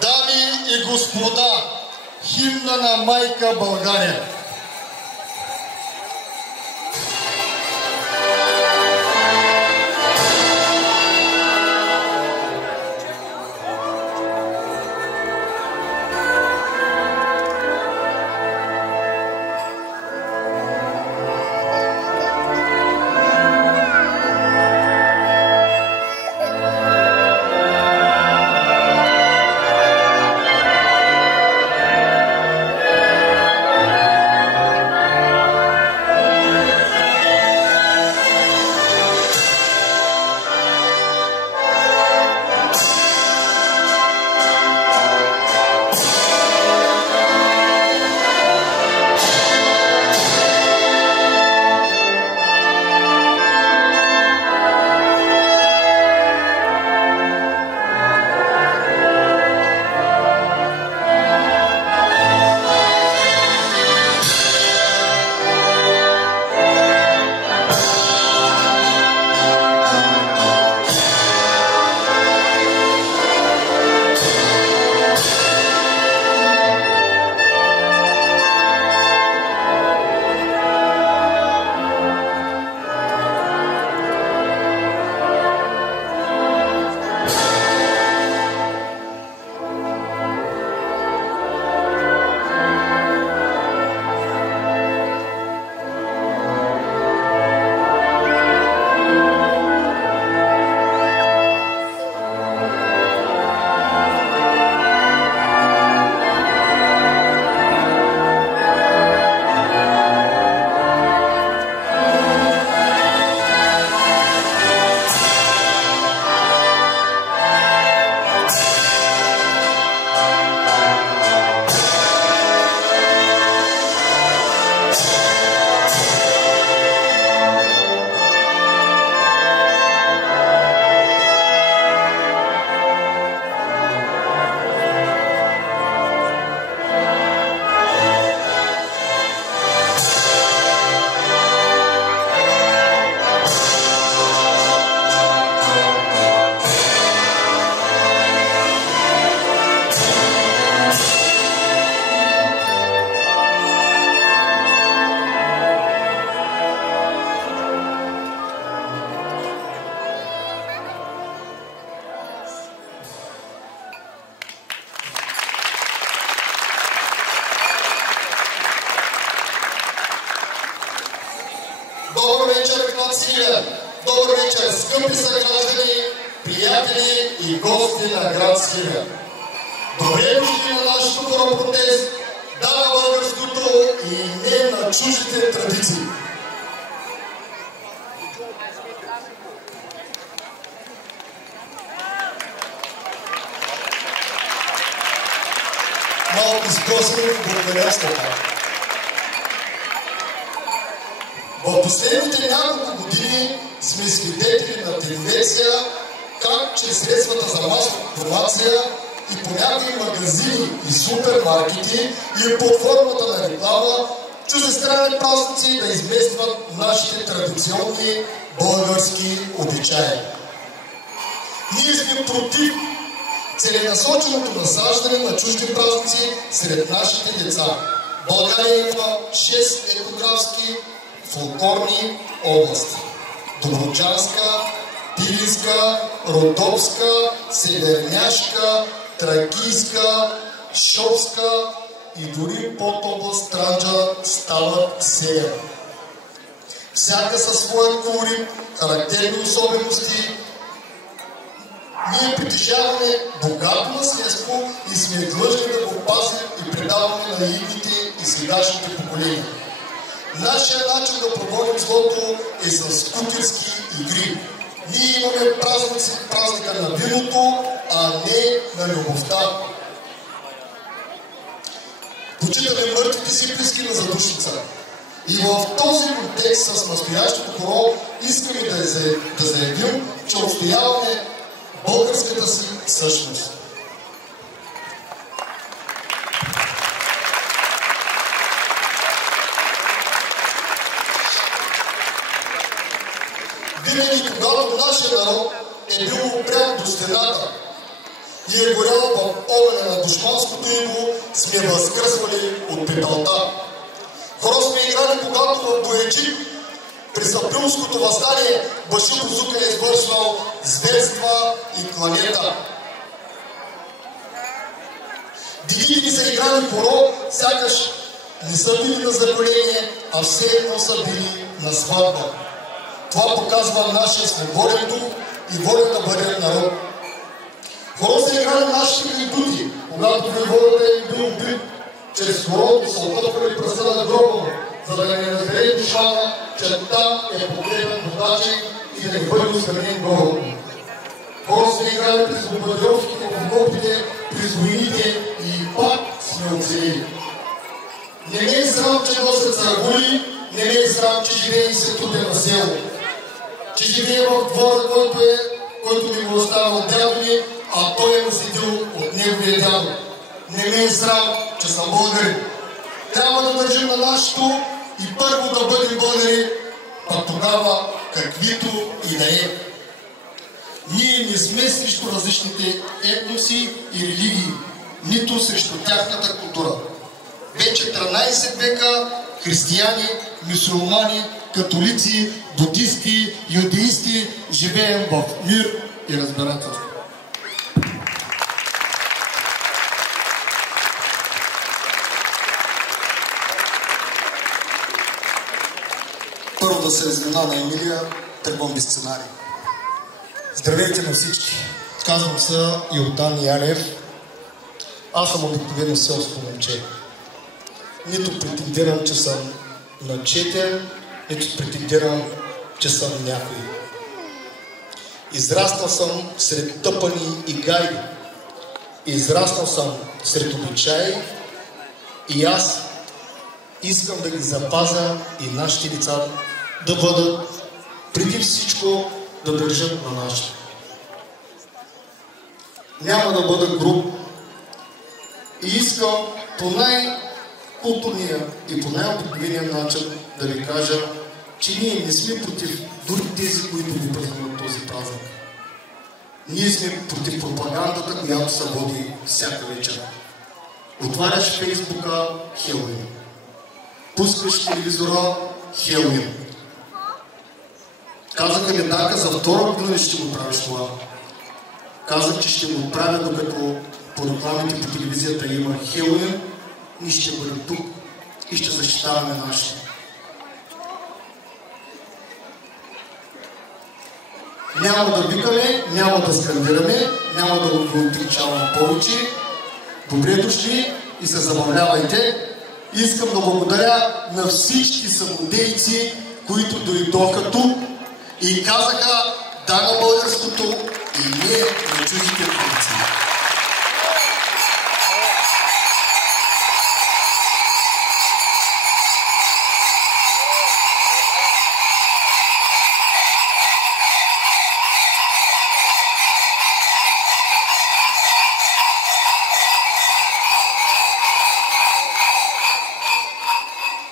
Дами и господа, химна на майка България. Добър вечер, град Сливен! Добър вечер, скъпи съграждани, приятели и гости на град Сливен! Добре дошли на нашето хора-протест, да на българското и не на чуждите традиции. Малко изгосване в благодаряствата. В последните няколко години сме свидетели на тенденция как чрез средствата за масова информация и по някои магазини и супермаркети и под формата на реклама чуждестранни празници да изместват нашите традиционни български обичаи. Ние сме против целенасоченото насаждане на чужди празници сред нашите деца. България има 6 етнографски фолклорни области. Добруджанска, Пилинска, Родопска, Северняшка, Тракийска, Шопска и дори под област Странджа стават 7. Всяка със своя колорит, характерни особености. Ние притежаваме богато наследство и сме длъжни да го пазим и предаваме на идните и сегашните поколения. Нашия начин да проводим злото е с кутерски игри. Ние имаме празника на виното, а не на любовта. Почитаме мъртвите си близки на задушница. И в този контекст с настоящото хоро искаме да заявим, че отстояваме българската си същност. Винаги, когато нашия народ е бил било прямо до стената и е горяло в огъня на душманското иго, сме възкръсвали от пепелта. Хора сме играли, когато в Бояджик през априлското въстание Баши Бозука е извършвал зверства и кланета. Дигите ни са играли поро, сякаш не са били на заколение, а все едно са били на сватба. Това показва нашия свободен дух и воля да бъде народ. Хора са играли нашите гайдути, когато воеводата е бил убит, чрез хорото са отъпвали пръста на гроба, за да не разбере душмана, че там е погледнат водачи и да не бъде оскърнен город. Хора са играли през бомбардировките в окопите, през войните и пак сме оцелели. Не ме е срам, че носят царгули, не ме е срам, че живее и се трудя на село. Че живее в двора, който ми го остава от дядо ми, а той е наследил от неговия дядо. Не ме е срам, че съм българин. Трябва да държим на нашето и първо да бъдем българи, а тогава каквито и да е. Ние не сме срещу различните етноси и религии, нито срещу тяхната култура. Вече 13 века християни, мюсюлмани, католици, буддисти, юдеисти живеем в мир и разбирателство. Първо да се извина на Емилия, тръгвам без сценарий. Здравейте на всички! Казвам се Йордан Янев. Аз съм обикновено селско момче. Нито претендирам, че съм начетен, нито претендирам, че съм някой. Израснал съм сред тъпани и гайди. Израснал съм сред обичаи и аз искам да ги запазя и нашите деца да бъдат преди всичко да държат на нашите. Няма да бъда груб и искам по най-културния и по най-обикновения начин да ви кажа, че ние не сме против дори тези, които ни празнуват този празник. Ние сме против пропагандата, която се води всяка вечер. Отваряш Фейсбука – Хелуин. Пускаш телевизора – Хелуин. Казаха ми, Дака, за втора година ще го правиш това. Казах, че ще го правя, докато по рекламите по телевизията има Хелуин, ние ще бъдем тук и ще защитаваме нашите. Няма да викаме, няма да скандираме, няма да го отричавам повече. Добре дошли и се забавлявайте. Искам да благодаря на всички самодейци, които дойдоха тук и казаха да на българското и не на чуждите традиции.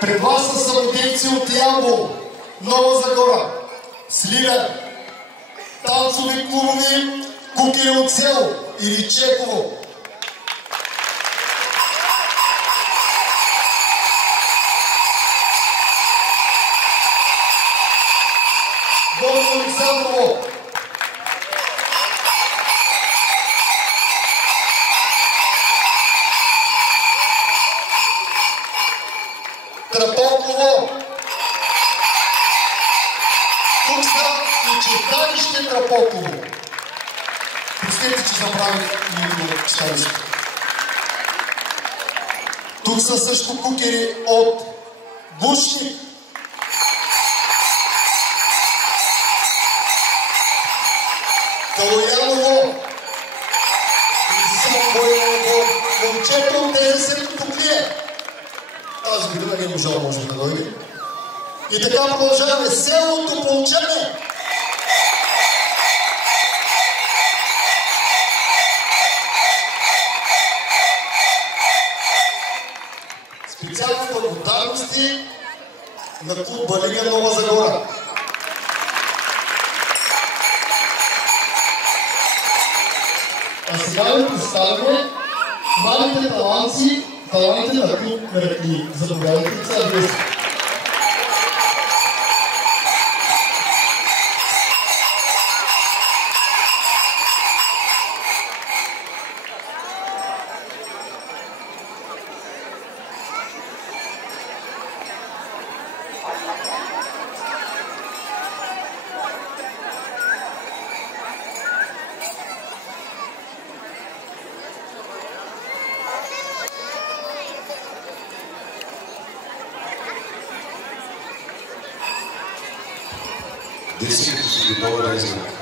Пред вас са самодейци от Ямбол, Нова Загора, Сливен, танцови клубови, кукери от село или Чеково. Горно Александрово. Трапоково. Тук са и читалище Трапоково. Простете, че забравих името читалище. Тук са също кукери от Бушник. Калояново. И Самбоево. Момчето от тези селито тук ли е? Тази година не е можал, може да дойде. И така продължаваме селото Полчане. Специални благодарности на клуб Балига Нова Загора. А сега ви представяме младите таланти на клуб Меракли. Заповядайте, цар Веси. Действително си ги много да изгледат.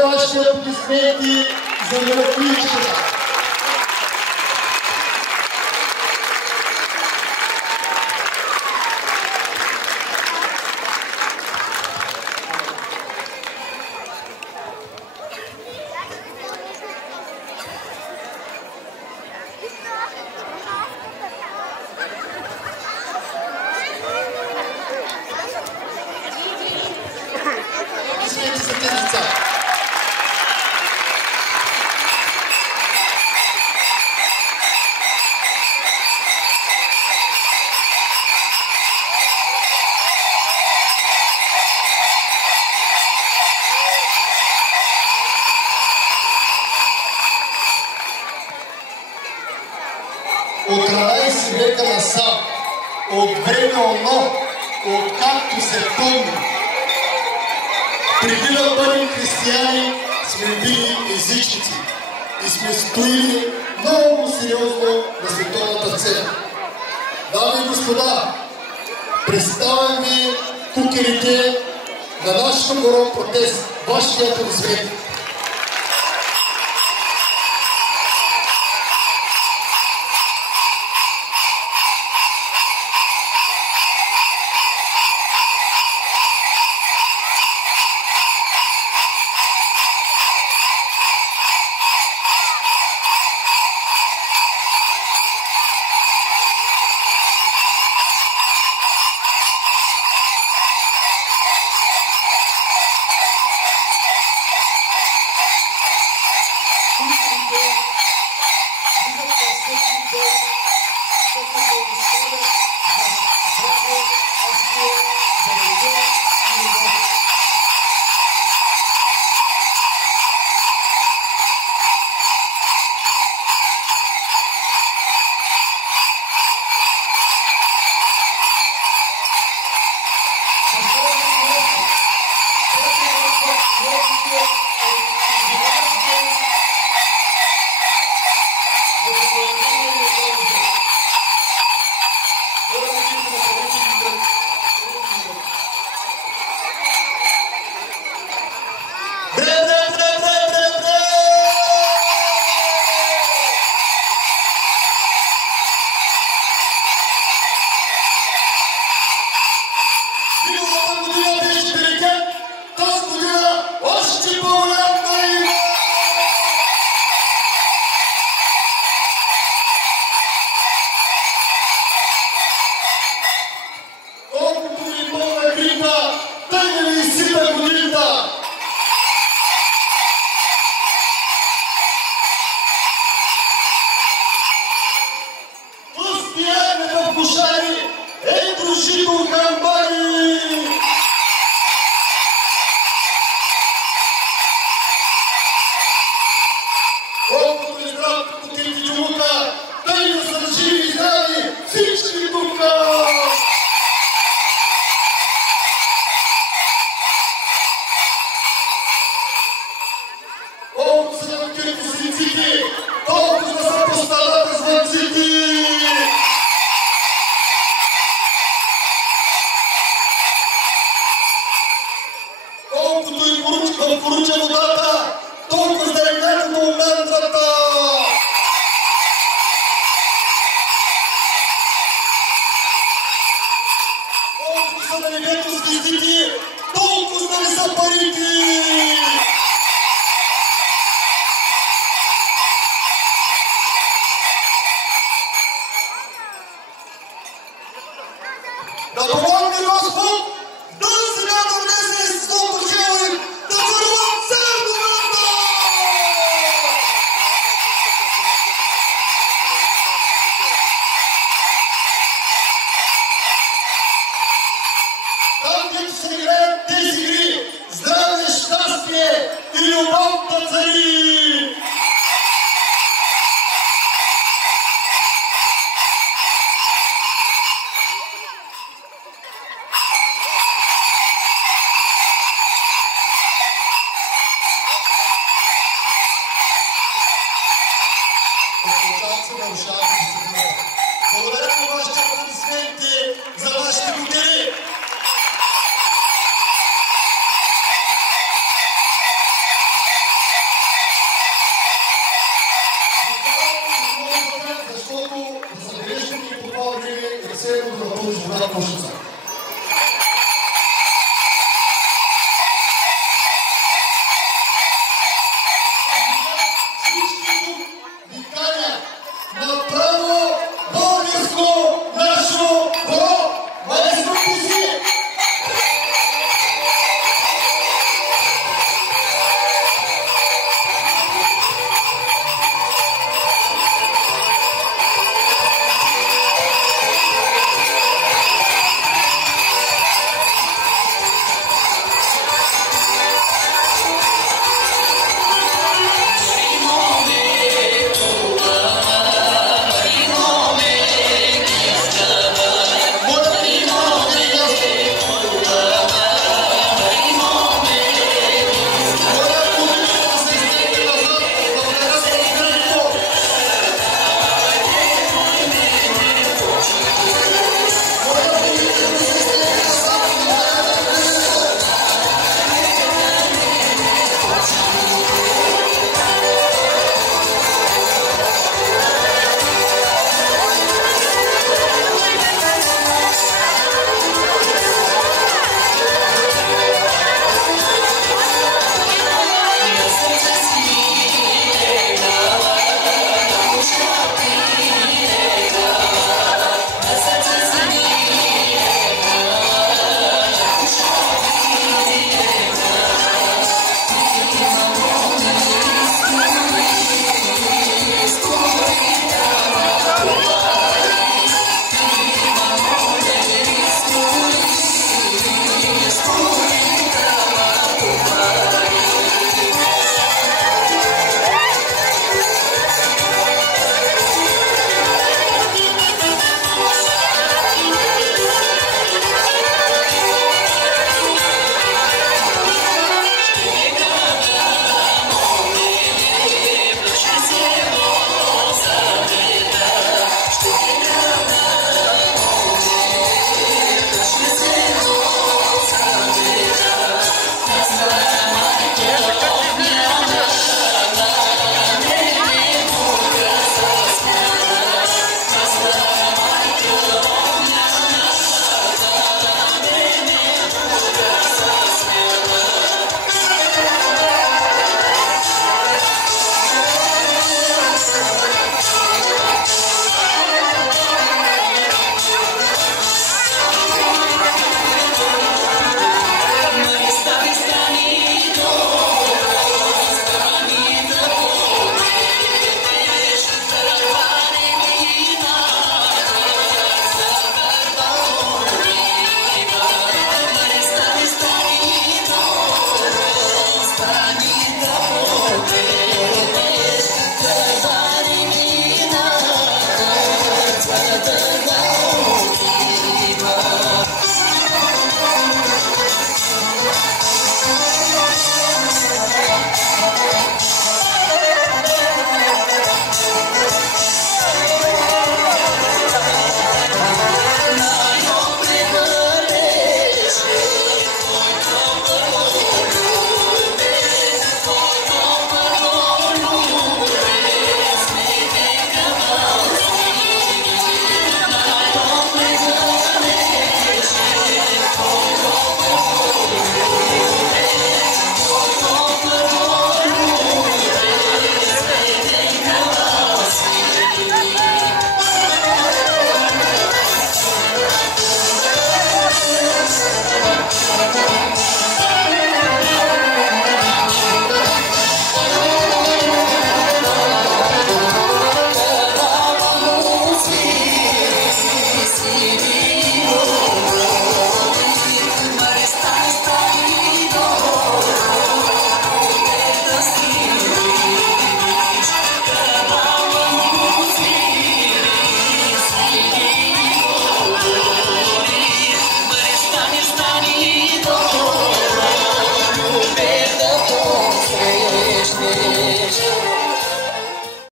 Моля вашите аплодисменти за миротворчетата. От 13 века насам, от време оно, откакто се помни, преди да бъдем християни, сме били езичници и сме стоили много сериозно на световната сцена. Дами и господа, представям ви кукерите на нашия горен протест, вашите аплодисменти. Благодаря на вашите аплодисменти за вашите